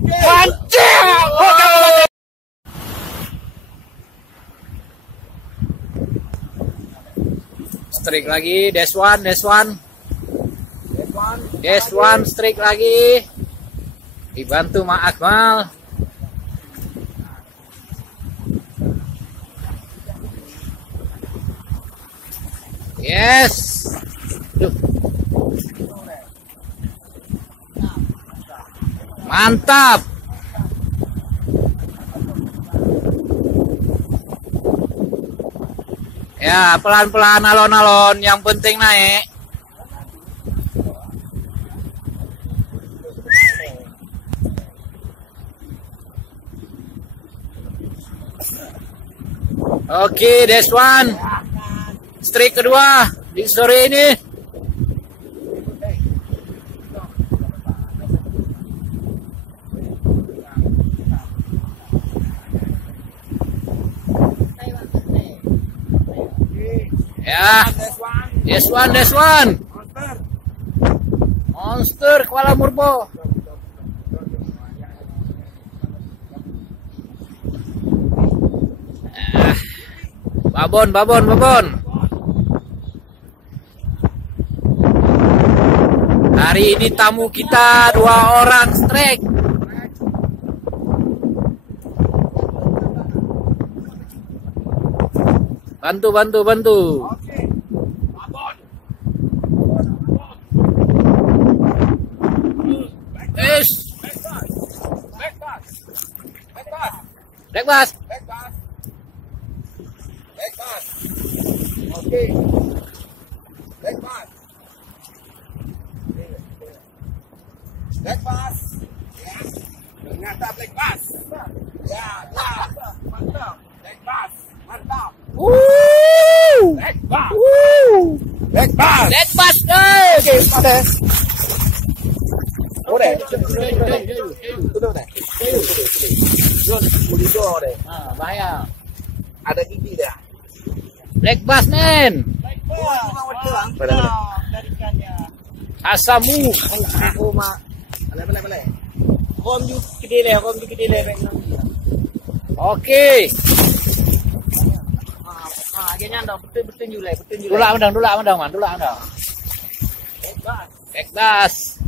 Mantap. Strik lagi, dash one, strik lagi. Dibantu Mak Akmal. Yes. Duh. Mantap. Ya, pelan-pelan, alon-alon, yang penting naik. Oke, dash one. Strik kedua di sore ini. Ya, dash one. Monster Kuala Murbo. Babon. Hari ini tamu kita 2 orang strike. Bantu. Black bass. Oke. Black bass. Black bass. Ya. Ternyata black bass. Ya. Mantap. Black bass. Mantap. Black bass. Black bass. Black bass, guys. Oke, ada. Udah. Udah. Bahaya. Ada gigi dah. Black bass, men. Asamu. Boleh. Kom ju gede le. Oke. Akhirnya anda betul julai. Dulak mendang. Black bass.